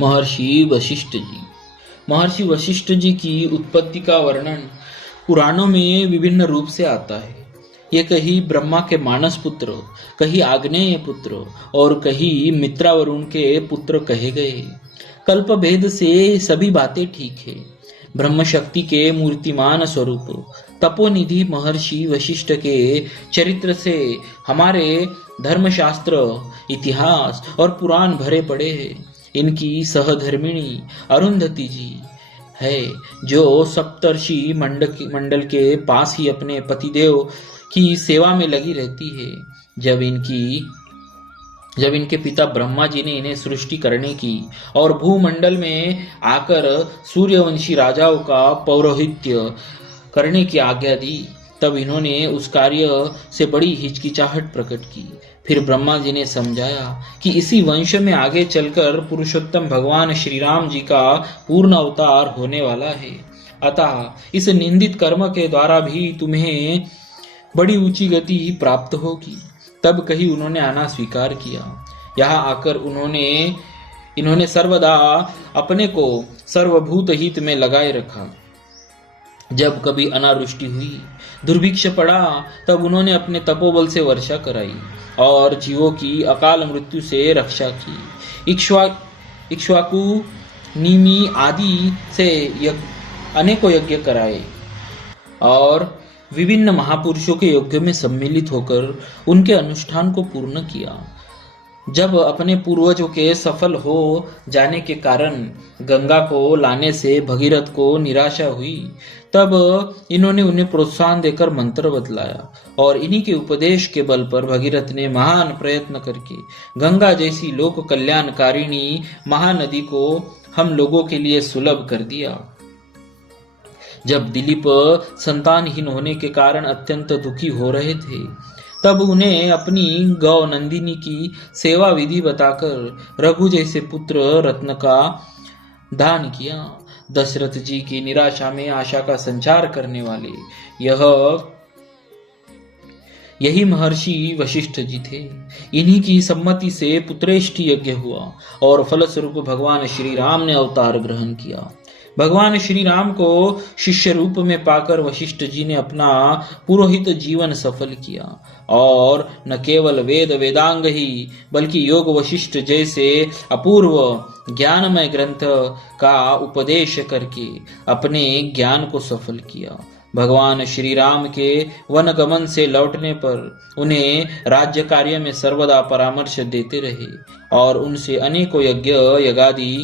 महर्षि वशिष्ठ जी की उत्पत्ति का वर्णन पुराणों में विभिन्न रूप से आता है। ये कहीं ब्रह्मा के मानस पुत्र, कहीं आग्नेय पुत्र और कहीं मित्रावरुण के पुत्र कहे गए। कल्प भेद से सभी बातें ठीक है। ब्रह्म शक्ति के मूर्तिमान स्वरूप तपोनिधि महर्षि वशिष्ठ के चरित्र से हमारे धर्मशास्त्र, इतिहास और पुराण भरे पड़े हैं। इनकी सहधर्मिणी अरुंधति जी है, जो सप्तर्षि मंडल के पास ही अपने पतिदेव की सेवा में लगी रहती है। जब इनके पिता ब्रह्मा जी ने इन्हें सृष्टि करने की और भूमंडल में आकर सूर्यवंशी राजाओं का पौरोहित्य करने की आज्ञा दी, तब इन्होंने उस कार्य से बड़ी हिचकिचाहट प्रकट की। फिर ब्रह्मा जी ने समझाया कि इसी वंश में आगे चलकर पुरुषोत्तम भगवान श्री राम जी का पूर्ण अवतार होने वाला है। अतः इस निंदित कर्म के द्वारा भी तुम्हें बड़ी ऊंची गति प्राप्त होगी। तब कहीं उन्होंने आना स्वीकार किया। यहाँ आकर इन्होंने सर्वदा अपने को सर्वभूत हित में लगाए रखा। जब कभी अनावृष्टि हुई, दुर्भिक्ष पड़ा, तब उन्होंने अपने तपोबल से वर्षा कराई और जीवों की अकाल मृत्यु से रक्षा की। इक्ष्वाकु, नीमि आदि से अनेकों यज्ञ कराए और विभिन्न महापुरुषों के यज्ञ में सम्मिलित होकर उनके अनुष्ठान को पूर्ण किया। जब अपने पूर्वजों के सफल हो जाने के कारण गंगा को लाने से भगीरथ को निराशा हुई, तब इन्होंने उन्हें प्रोत्साहन देकर मंत्र बतलाया और इन्हीं के उपदेश के बल पर भगीरथ ने महान प्रयत्न करके गंगा जैसी लोक कल्याणकारिणी महानदी को हम लोगों के लिए सुलभ कर दिया। जब दिलीप संतानहीन होने के कारण अत्यंत दुखी हो रहे थे, तब उन्हें अपनी गौ नंदिनी की सेवा विधि बताकर रघु जैसे पुत्र रत्न का दान किया। दशरथ जी की निराशा में आशा का संचार करने वाले यही महर्षि वशिष्ठ जी थे। इन्हीं की सम्मति से पुत्रेष्टि यज्ञ हुआ और फलस्वरूप भगवान श्री राम ने अवतार ग्रहण किया। भगवान श्री राम को शिष्य रूप में पाकर वशिष्ठ जी ने अपना पुरोहित जीवन सफल किया और न केवल वेदांग ही बल्कि योग वशिष्ठ जैसे अपूर्व ज्ञानमय ग्रंथ का उपदेश करके अपने ज्ञान को सफल किया। भगवान श्री राम के वन गमन से लौटने पर उन्हें राज्य कार्य में सर्वदा परामर्श देते रहे और उनसे अनेकों यज्ञादि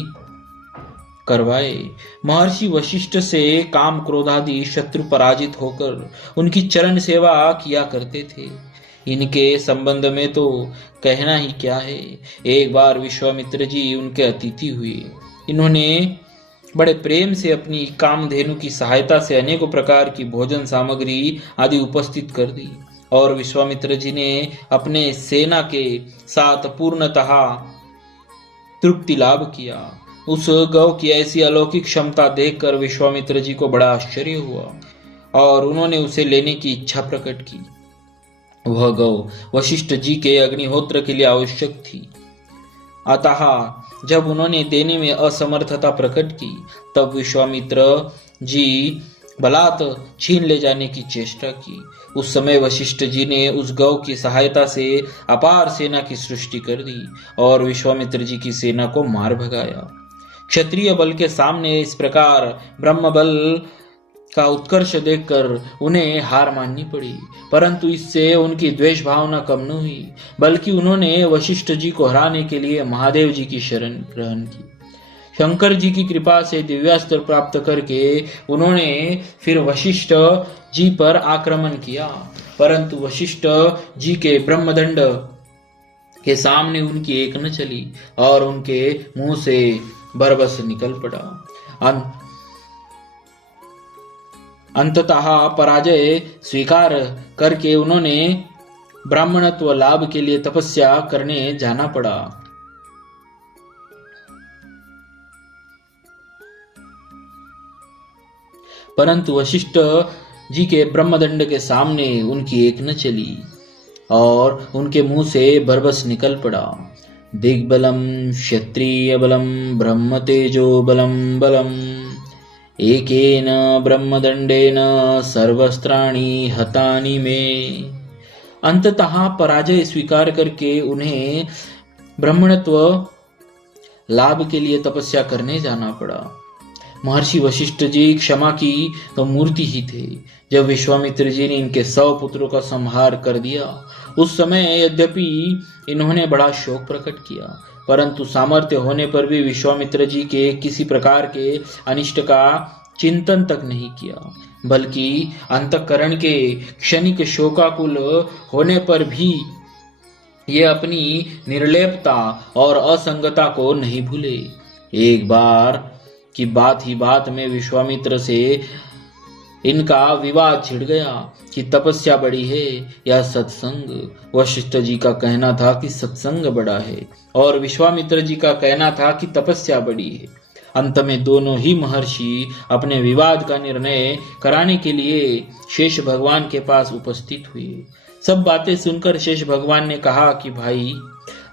करवाए। महर्षि वशिष्ठ से काम क्रोधादि शत्रु पराजित होकर उनकी चरण सेवा किया करते थे। इनके संबंध में तो कहना ही क्या है। एक बार विश्वामित्र जी उनके अतिथि हुए। इन्होंने बड़े प्रेम से अपनी कामधेनु की सहायता से अनेकों प्रकार की भोजन सामग्री आदि उपस्थित कर दी और विश्वामित्र जी ने अपने सेना के साथ पूर्णतः तृप्ति लाभ किया। उस गौ की ऐसी अलौकिक क्षमता देखकर विश्वामित्र जी को बड़ा आश्चर्य हुआ और उन्होंने उसे लेने की इच्छा प्रकट की। वह गौ वशिष्ठ जी के अग्निहोत्र के लिए आवश्यक थी। अतः जब उन्होंने देने में असमर्थता प्रकट की, तब विश्वामित्र जी बलात् छीन ले जाने की चेष्टा की। उस समय वशिष्ठ जी ने उस गौ की सहायता से अपार सेना की सृष्टि कर दी और विश्वामित्र जी की सेना को मार भगाया। क्षत्रिय बल के सामने इस प्रकार ब्रह्म बल का उत्कर्ष देखकर उन्हें हार माननी पड़ी, परंतु इससे उनकी द्वेष भावना कम न हुई, बल्कि उन्होंने वशिष्ठ जी को हराने के लिए महादेव जी की शरण ग्रहण की। शंकर जी की कृपा से दिव्यास्त्र प्राप्त करके उन्होंने फिर वशिष्ठ जी पर आक्रमण किया, परंतु वशिष्ठ जी के ब्रह्मदंड के सामने उनकी एक न चली और उनके मुंह से बरबस निकल पड़ा। अंततः पराजय स्वीकार करके उन्होंने ब्राह्मणत्व लाभ के लिए तपस्या करने जाना पड़ा। परंतु वशिष्ठ जी के ब्रह्मदंड के सामने उनकी एक न चली और उनके मुंह से बरबस निकल पड़ा। दिग्बलं क्षत्रियबलं ब्रह्मतेजोबलं बलम् एकेन ब्रह्मदंडेन सर्वस्त्राणि हतानि मे। अंततः पराजय स्वीकार करके उन्हें ब्रह्मणत्व लाभ के लिए तपस्या करने जाना पड़ा। महर्षि वशिष्ठ जी क्षमा की तो मूर्ति ही थे। जब विश्वामित्र जी ने इनके 100 पुत्रों का संहार कर दिया, उस समय यद्यपि इन्होंने बड़ा शोक प्रकट किया, परंतु सामर्थ्य होने पर भी विश्वामित्र जी के किसी प्रकार के अनिष्ट का चिंतन तक नहीं किया, बल्कि अंतःकरण के क्षणिक शोकाकुल होने पर भी ये अपनी निर्लेपता और असंगता को नहीं भूले। एक बार की बात ही बात में विश्वामित्र से इनका विवाद छिड़ गया कि तपस्या बड़ी है या सत्संग। वशिष्ठ जी का कहना था कि सत्संग बड़ा है और विश्वामित्र जी का कहना था कि तपस्या बड़ी है। अंत में दोनों ही महर्षि अपने विवाद का निर्णय कराने के लिए शेष भगवान के पास उपस्थित हुए। सब बातें सुनकर शेष भगवान ने कहा कि भाई,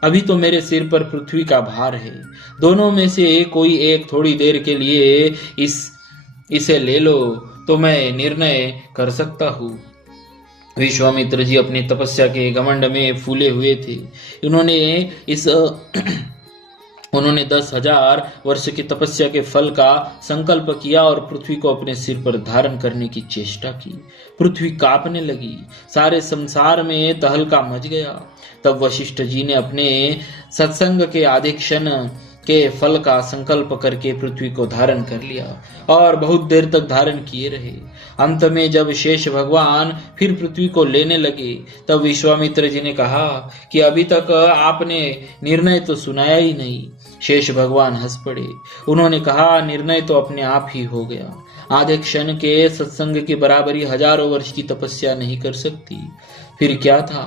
अभी तो मेरे सिर पर पृथ्वी का भार है, दोनों में से कोई एक थोड़ी देर के लिए इसे ले लो तो मैं निर्णय कर सकता हूँ। विश्वामित्र जी अपनी तपस्या के घमंड में फूले हुए थे। उन्होंने 10,000 वर्ष की तपस्या के फल का संकल्प किया और पृथ्वी को अपने सिर पर धारण करने की चेष्टा की। पृथ्वी कांपने लगी, सारे संसार में तहलका मच गया। तब वशिष्ठ जी ने अपने सत्संग के आधे क्षण के फल का संकल्प करके पृथ्वी को धारण कर लिया और बहुत देर तक धारण किए रहे। अंत में जब शेष भगवान फिर पृथ्वी को लेने लगे, तब विश्वामित्र जी ने कहा कि अभी तक आपने निर्णय तो सुनाया ही नहीं। शेष भगवान हंस पड़े। उन्होंने कहा, निर्णय तो अपने आप ही हो गया। आधे क्षण के सत्संग की बराबरी हजारों वर्ष की तपस्या नहीं कर सकती। फिर क्या था,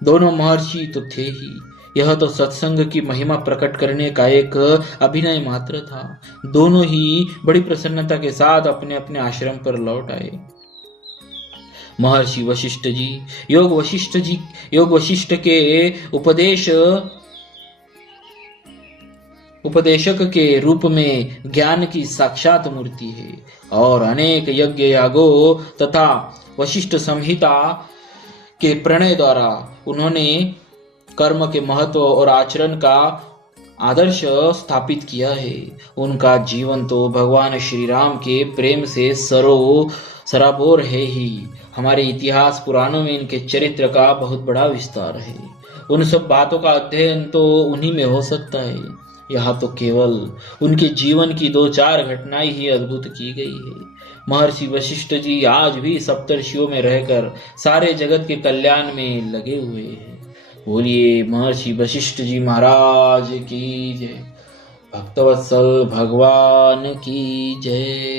दोनों महर्षि तो थे ही, यह तो सत्संग की महिमा प्रकट करने का एक अभिनय मात्र था। दोनों ही बड़ी प्रसन्नता के साथ अपने अपने आश्रम पर लौट आए। महर्षि वशिष्ठ जी योग वशिष्ठ के उपदेशक के रूप में ज्ञान की साक्षात मूर्ति है और अनेक यज्ञ यागों तथा वशिष्ठ संहिता के प्रणय द्वारा उन्होंने कर्म के महत्व और आचरण का आदर्श स्थापित किया है। उनका जीवन तो भगवान श्री राम के प्रेम से सराबोर है ही। हमारे इतिहास पुराणों में इनके चरित्र का बहुत बड़ा विस्तार है। उन सब बातों का अध्ययन तो उन्हीं में हो सकता है। यहाँ तो केवल उनके जीवन की 2-4 घटनाएं ही अद्भुत की गई है। महर्षि वशिष्ठ जी आज भी सप्तर्षियों में रहकर सारे जगत के कल्याण में लगे हुए हैं। बोलिए महर्षि वशिष्ठ जी महाराज की जय, भक्तवत्सल भगवान की जय।